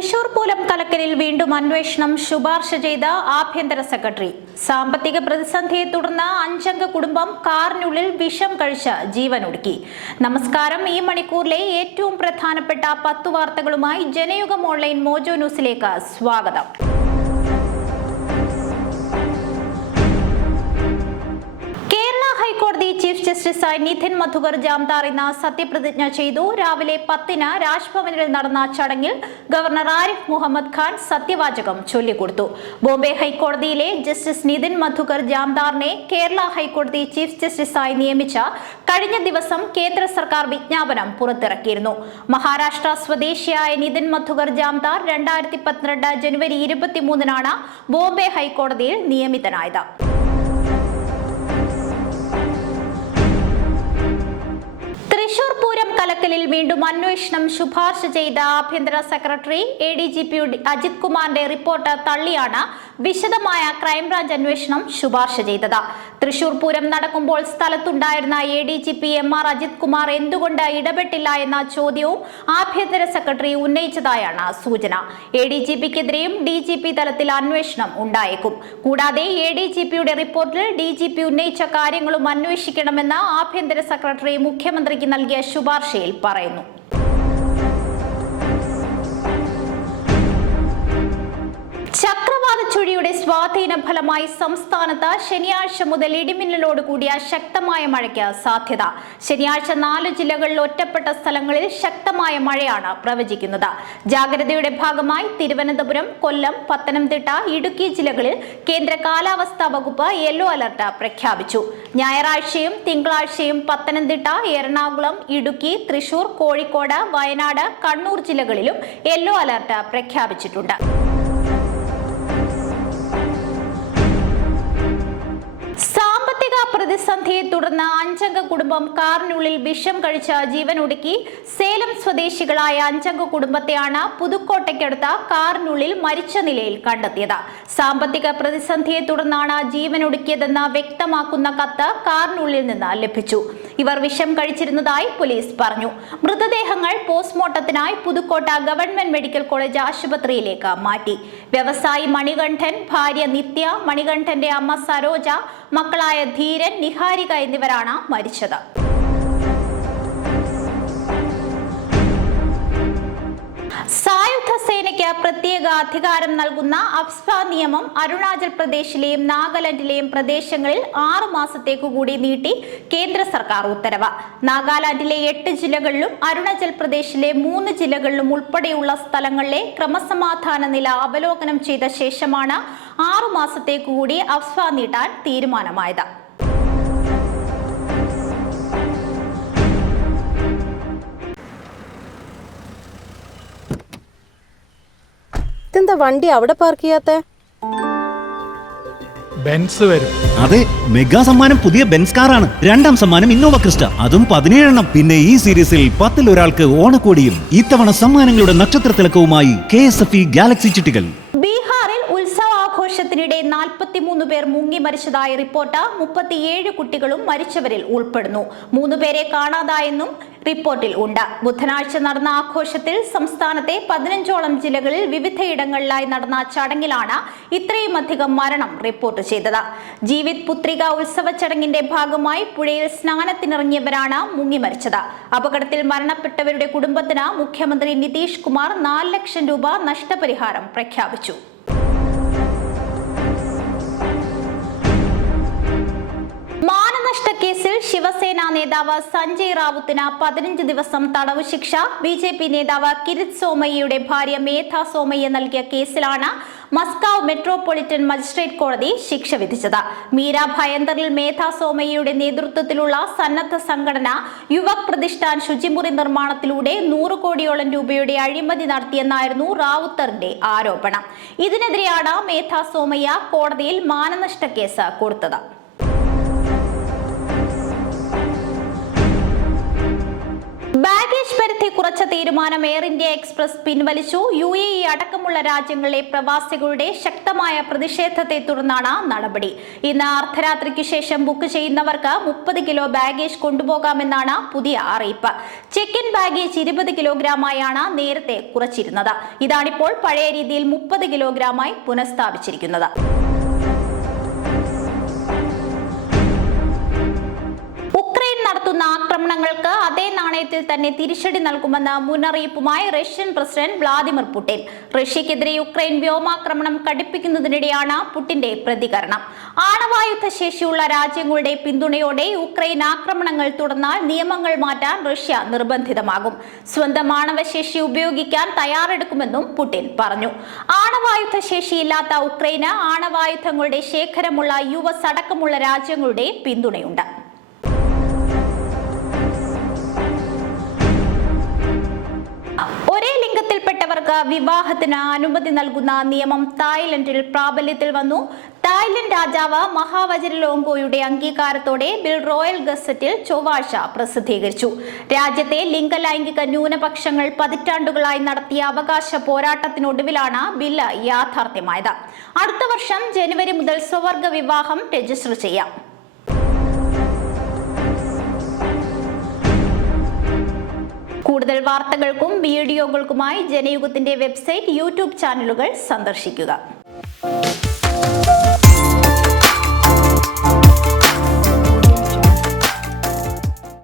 തൃശൂർ പൂലം കലക്കലിൽ വീണ്ടും അന്വേഷണം ശുപാർശ ചെയ്ത ആഭ്യന്തര സെക്രട്ടറി. സാമ്പത്തിക പ്രതിസന്ധിയെ തുടർന്ന് അഞ്ചംഗ കുടുംബം കാറിനുള്ളിൽ വിഷം കഴിച്ച് ജീവനൊടുക്കി. നമസ്കാരം. ഈ മണിക്കൂറിലെ ഏറ്റവും പ്രധാനപ്പെട്ട പത്തു വാർത്തകളുമായി ജനയുഗം ഓൺലൈൻ മോജോ ന്യൂസിലേക്ക് സ്വാഗതം. ചീഫ് ജസ്റ്റിസായി നിധിൻ മധുകർ ജാംദാർ ഇന്ന് സത്യപ്രതിജ്ഞ ചെയ്തു. രാവിലെ പത്തിന് രാജ്ഭവനിൽ നടന്ന ചടങ്ങിൽ ഗവർണർ ആരിഫ് മുഹമ്മദ് ഖാൻ സത്യവാചകം ചൊല്ലിക്കൊടുത്തു. ബോംബെ ഹൈക്കോടതിയിലെ ജസ്റ്റിസ് നിതിൻ മധുകർ ജാംദാറിനെ കേരള ഹൈക്കോടതി ചീഫ് ജസ്റ്റിസായി നിയമിച്ച കഴിഞ്ഞ ദിവസം കേന്ദ്ര സർക്കാർ വിജ്ഞാപനം പുറത്തിറക്കിയിരുന്നു. മഹാരാഷ്ട്ര സ്വദേശിയായ നിതിൻ മധുകർ ജാംദാർ രണ്ടായിരത്തി പന്ത്രണ്ട് ജനുവരി ഇരുപത്തിമൂന്നിനാണ് ബോംബെ ഹൈക്കോടതിയിൽ നിയമിതനായത്. കലക്കലിൽ വീണ്ടും അന്വേഷണം ശുപാർശ ചെയ്ത ആഭ്യന്തര secretary A D G P Ajith കുമാറിന്റെ റിപ്പോർട്ട് തള്ളിയാണ് വിശദമായ ക്രൈംബ്രാഞ്ച് അന്വേഷണം ശുപാർശ ചെയ്തത്. തൃശൂർ പൂരം നടക്കുമ്പോൾ സ്ഥലത്തുണ്ടായിരുന്ന A D G P M R Ajith Kumar എന്തുകൊണ്ട് ഇടപെട്ടില്ല എന്ന ചോദ്യവും ആഭ്യന്തര സെക്രട്ടറി ഉന്നയിച്ചതായാണ് സൂചന. എ ഡി ജി പിക്കെതിരെയും ഡി ജി പി തലത്തിൽ അന്വേഷണം ഉണ്ടായേക്കും. കൂടാതെ എ ഡി ജി പിയുടെ റിപ്പോർട്ടിൽ ഡി ജി പി ഉന്നയിച്ച കാര്യങ്ങളും അന്വേഷിക്കണമെന്ന് ആഭ്യന്തര സെക്രട്ടറി മുഖ്യമന്ത്രിക്ക് നൽകിയ ശുപാർശയിൽ പറയുന്നു. ചക്രവാത ചുഴിയുടെ സ്വാധീന ഫലമായി സംസ്ഥാനത്ത് ശനിയാഴ്ച മുതൽ ഇടിമിന്നലോട് കൂടിയ ശക്തമായ മഴയ്ക്ക് സാധ്യത. ശനിയാഴ്ച നാല് ജില്ലകളിൽ ഒറ്റപ്പെട്ട സ്ഥലങ്ങളിൽ ശക്തമായ മഴയാണ് പ്രവചിക്കുന്നത്. ജാഗ്രതയുടെ ഭാഗമായി തിരുവനന്തപുരം കൊല്ലം പത്തനംതിട്ട ഇടുക്കി ജില്ലകളിൽ കേന്ദ്ര കാലാവസ്ഥാ വകുപ്പ് യെല്ലോ അലർട്ട് പ്രഖ്യാപിച്ചു. ഞായറാഴ്ചയും തിങ്കളാഴ്ചയും പത്തനംതിട്ട എറണാകുളം ഇടുക്കി തൃശൂർ കോഴിക്കോട് വയനാട് കണ്ണൂർ ജില്ലകളിലും യെല്ലോ അലർട്ട് പ്രഖ്യാപിച്ചിട്ടുണ്ട്. പ്രതിസന്ധിയെ തുടർന്ന് അഞ്ചംഗ കുടുംബം കാറിനുള്ളിൽ വിഷം കഴിച്ച ജീവനൊടുക്കി സേലം സ്വദേശികളായ അഞ്ചംഗ കുടുംബത്തെയാണ് പുതുക്കോട്ടയ്ക്കടുത്ത കാറിനുള്ളിൽ മരിച്ച നിലയിൽ കണ്ടെത്തിയത്. സാമ്പത്തിക പ്രതിസന്ധിയെ തുടർന്നാണ് ജീവനൊടുക്കിയതെന്ന് വ്യക്തമാക്കുന്ന കത്ത് കാറിനുള്ളിൽ നിന്ന് ലഭിച്ചു. ഇവർ വിഷം കഴിച്ചിരുന്നതായി പോലീസ് പറഞ്ഞു. മൃതദേഹങ്ങൾ പോസ്റ്റ്മോർട്ടത്തിനായി പുതുക്കോട്ട ഗവൺമെന്റ് മെഡിക്കൽ കോളേജ് ആശുപത്രിയിലേക്ക് മാറ്റി. വ്യവസായി മണികണ്ഠൻ ഭാര്യ നിത്യ മണികണ്ഠന്റെ അമ്മ സരോജ മക്കളായ ധീരൻ നിഹാരിക എന്നിവരാണ് മരിച്ചത്. സായുധ സേനയ്ക്ക് പ്രത്യേക അധികാരം നൽകുന്ന അഫ്സ്ഫ നിയമം അരുണാചൽ പ്രദേശിലെയും നാഗാലാൻഡിലെയും പ്രദേശങ്ങളിൽ ആറു മാസത്തേക്കു കൂടി നീട്ടി കേന്ദ്ര സർക്കാർ ഉത്തരവ്. നാഗാലാൻഡിലെ എട്ട് ജില്ലകളിലും അരുണാചൽ പ്രദേശിലെ മൂന്ന് ജില്ലകളിലും ഉൾപ്പെടെയുള്ള സ്ഥലങ്ങളിലെ ക്രമസമാധാന നില അവലോകനം ചെയ്ത ശേഷമാണ് ആറു മാസത്തേക്കു കൂടി അഫ്സ്ഫ നീട്ടാൻ തീരുമാനമായത്. ഇതെന്താ വണ്ടി അവിടെ പാർക്ക് ചെയ്യാത്ത? ബെൻസ് വരും. അതെ മെഗാ സമ്മാനം പുതിയ ബെൻസ് കാറാണ്. രണ്ടാം സമ്മാനം ഇന്നോവ ക്രിസ്റ്റ. അതും പതിനേഴെണ്ണം. പിന്നെ ഈ സീരീസിൽ പത്തിൽ ഒരാൾക്ക് ഓണക്കോടിയും ഇത്തവണ സമ്മാനങ്ങളുടെ നക്ഷത്ര തിളക്കവുമായി K S F E galaxy ചിട്ടികൾ. ഉത്സവാഘോഷത്തിനിടെ നാൽപ്പത്തിമൂന്ന് പേർ മുങ്ങി മരിച്ചതായ റിപ്പോർട്ട് മുപ്പത്തിയേഴ് കുട്ടികളും മരിച്ചവരിൽ ഉൾപ്പെടുന്നു. മൂന്ന് പേരെ കാണാതായെന്നും റിപ്പോർട്ടിൽ ഉണ്ട്. ബുധനാഴ്ച നടന്ന ആഘോഷത്തിൽ സംസ്ഥാനത്തെ പതിനഞ്ചോളം ജില്ലകളിൽ വിവിധയിടങ്ങളിലായി നടന്ന ചടങ്ങിലാണ് ഇത്രയും അധികം മരണം റിപ്പോർട്ട് ചെയ്തത്. ജീവിത് പുത്രിക ഉത്സവ ചടങ്ങിന്റെ ഭാഗമായി പുഴയിൽ സ്നാനത്തിനിറങ്ങിയവരാണ് മുങ്ങി മരിച്ചത്. അപകടത്തിൽ മരണപ്പെട്ടവരുടെ കുടുംബത്തിന് മുഖ്യമന്ത്രി നിതീഷ് കുമാർ നാല് ലക്ഷം രൂപ നഷ്ടപരിഹാരം പ്രഖ്യാപിച്ചു. കേസിൽ ശിവസേന നേതാവ് സഞ്ജയ് റാവുത്തിന് പതിനഞ്ച് ദിവസം തടവ് ശിക്ഷ. ബി ജെ പി നേതാവ് കിരിത് സോമയ്യയുടെ ഭാര്യ മേധ സോമയ്യ നൽകിയ കേസിലാണ് മസ്കാവ് മെട്രോപൊളിറ്റൻ മജിസ്ട്രേറ്റ് കോടതി ശിക്ഷ വിധിച്ചത്. മീര ഭയന്തറിൽ മേധ സോമയ്യയുടെ നേതൃത്വത്തിലുള്ള സന്നദ്ധ സംഘടന യുവക് പ്രതിഷ്ഠാൻ ശുചിമുറി നിർമ്മാണത്തിലൂടെ നൂറ് കോടിയോളം രൂപയുടെ അഴിമതി നടത്തിയെന്നായിരുന്നു റാവുത്തറിന്റെ ആരോപണം. ഇതിനെതിരെയാണ് മേധ സോമയ്യ കോടതിയിൽ മാനനഷ്ട കേസ് കൊടുത്തത്. തീരുമാനം എയർ ഇന്ത്യ എക്സ്പ്രസ് പിൻവലിച്ചു. യു എ ഇ അടക്കമുള്ള രാജ്യങ്ങളിലെ പ്രവാസികളുടെ ശക്തമായ പ്രതിഷേധത്തെ തുടർന്നാണ് നടപടി. ഇന്ന് അർദ്ധരാത്രിക്ക് ശേഷം ബുക്ക് ചെയ്യുന്നവർക്ക് മുപ്പത് കിലോ ബാഗേജ് കൊണ്ടുപോകാമെന്നാണ് പുതിയ അറിയിപ്പ്. ചെക്ക് ഇൻ ബാഗേജ് ഇരുപത് കിലോഗ്രാമായാണ് നേരത്തെ കുറച്ചിരുന്നത്. ഇതാണിപ്പോൾ പഴയ രീതിയിൽ മുപ്പത് കിലോഗ്രാമായി പുനഃസ്ഥാപിച്ചിരിക്കുന്നത്. അതേ നാണയത്തിൽ തന്നെ തിരിച്ചടി നൽകുമെന്ന മുന്നറിയിപ്പുമായി റഷ്യൻ പ്രസിഡന്റ് വ്ളാദിമിർ പുടിൻ. റഷ്യക്കെതിരെ യുക്രൈൻ വ്യോമാക്രമണം കടുപ്പിക്കുന്നതിനിടെയാണ് പുടിന്റെ പ്രതികരണം. ആണവായുധ ശേഷിയുള്ള രാജ്യങ്ങളുടെ പിന്തുണയോടെ യുക്രൈൻ ആക്രമണങ്ങൾ തുടർന്നാൽ നിയമങ്ങൾ മാറ്റാൻ റഷ്യ നിർബന്ധിതമാകും. സ്വന്തം ആണവശേഷി ഉപയോഗിക്കാൻ തയ്യാറെടുക്കുമെന്നും പുടിൻ പറഞ്ഞു. ആണവായുധ ശേഷിയില്ലാത്ത ഉക്രൈന് ആണവായുധങ്ങളുടെ ശേഖരമുള്ള യു എസ് രാജ്യങ്ങളുടെ പിന്തുണയുണ്ട്. ലിംഗത്തിൽപ്പെട്ടവർക്ക് വിവാഹത്തിന് അനുമതി നൽകുന്ന നിയമം തായ്ലൻഡിൽ പ്രാബല്യത്തിൽ വന്നു. തായ്ലൻഡ് രാജാവ് മഹാവജരലോങ്കോയുടെ അംഗീകാരത്തോടെ ബിൽ റോയൽ ഗസറ്റിൽ ചൊവ്വാഴ്ച പ്രസിദ്ധീകരിച്ചു. രാജ്യത്തെ ലിംഗലൈംഗിക ന്യൂനപക്ഷങ്ങൾ പതിറ്റാണ്ടുകളായി നടത്തിയ അവകാശ പോരാട്ടത്തിനൊടുവിലാണ് ബില്ല് യാഥാർത്ഥ്യമായത്. അടുത്ത വർഷം ജനുവരി മുതൽ സ്വവർഗ വിവാഹം രജിസ്റ്റർ ചെയ്യാം. കൂടുതൽ വാർത്തകൾക്കും വീഡിയോകൾക്കുമായി ജനയുഗത്തിന്റെ വെബ്സൈറ്റ് യൂട്യൂബ് ചാനലുകൾ സന്ദർശിക്കുക.